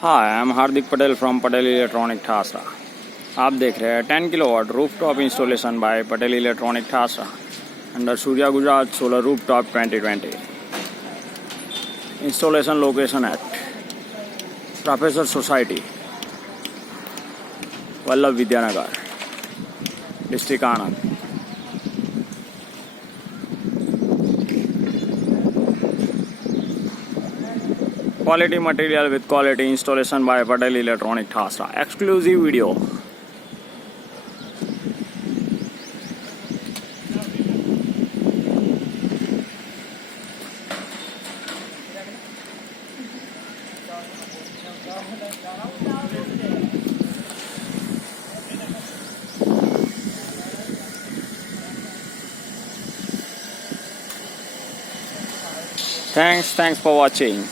Hi I am Hardik Patel from Patel electronic THASRA। आप देख रहे हैं 10 kilowatt rooftop installation by Patel electronic THASRA under Surya Gujarat solar rooftop 2020। Installation location at professor society, Vallabh Vidyanagar, district Anand. Quality material with quality installation by Patel Electronic THASRA. Exclusive video. Thanks for watching.